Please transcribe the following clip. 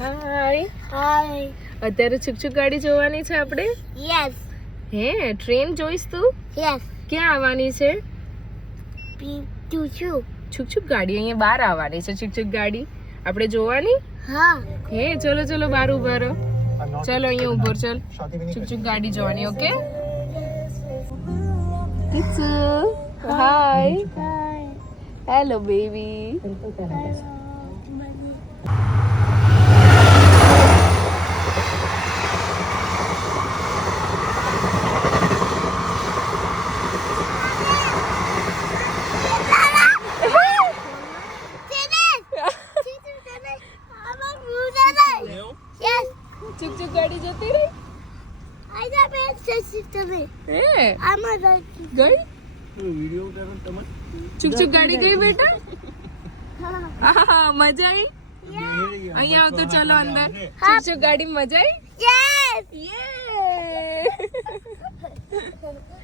હાય હાય. અત્યારે છુકછુક ગાડી જોવાની છે આપણે. યસ. હે ટ્રેન જોઈશ તું? યસ. ક્યાં આવવાની છે? ચૂચુ. છુકછુક ગાડી અહીંયા બહાર આવવાની છે. છુકછુક ગાડી આપણે જોવાની. હા. હે ચલો ચલો બહાર ઉભા રહો. ચલો અહીંયા ઉભો ચલ. છુકછુક ગાડી જોવાની. ઓકે કિચુ હાય હેલો બેબી. છુકછુક ગાડી જતી રહી. હે ગઈ છુકછુક ગાડી ગઈ બેટા. મજા આવી અહીંયા આવતો. ચલો અંદર. છુકછુક ગાડી મજા આવી. યસ. યે